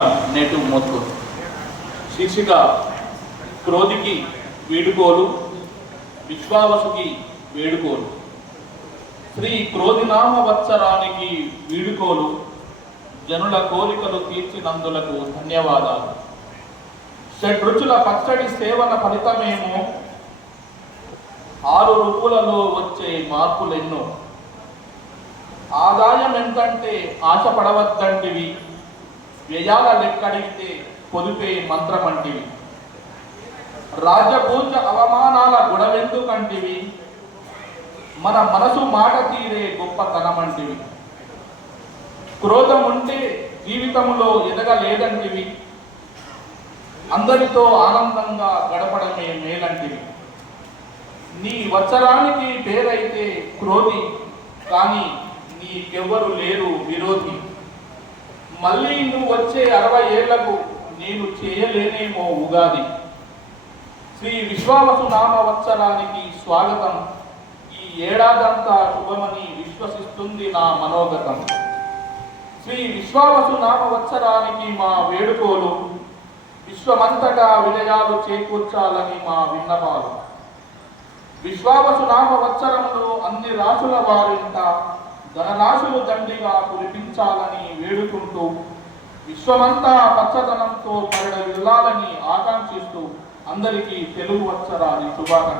Native మోత్కో శీర్షిక క్రోధికి వీడుకోలు విశ్వావసుకి వేడుకోలు. శ్రీ క్రోధినామ వత్సరానికి వీడుకోలు, జనుల కోరికలు తీర్చినందులకు ధన్యవాదాలు. షడ్రుచుల పచ్చడి సేవన ఫలితమేమో 6 ఋతువులలో వచ్చే మార్పులెన్నో. ఆదాయం ఎంతంటే ఆశపడవద్దంటివి, వ్యయాల లెక్కడిగితే పొదుపే మంత్రమంటివి. రాజ్యపూజ అవమానాల గుణవెందుకంటివి, మన మనసు మాట తీరే గొప్పతనమంటివి. క్రోధం ఉంటే జీవితంలో ఎదగలేదంటివి, అందరితో ఆనందంగా గడపడమే మేలంటివి. నీ వత్సరానికి పేరైతే క్రోధి, కానీ నీకెవ్వరు లేరు విరోధి. మళ్ళీ నువ్వు వచ్చే 60 ఏళ్లకు నేను చేయలేనేమో ఉగాది. శ్రీ విశ్వావసు నామ వత్సరానికి స్వాగతం. ఈ ఏడాదంతా శుభమని విశ్వసిస్తుంది నా మనోగతం. శ్రీ విశ్వావసు నామ వత్సరానికి మా వేడుకోలు, విశ్వమంతటా విజయాలు చేకూర్చాలని మా విన్నపాలు. విశ్వావసు నామ వత్సరంలో అన్ని రాసుల వారింట ధనరాశులు దండిగా కురిపించాలని వేడుకుంటూ, విశ్వమంతా పచ్చదనంతో పరిడవిల్లాలని ఆకాంక్షిస్తూ అందరికీ తెలుగు వత్సరాది శుభాకాంక్షలు.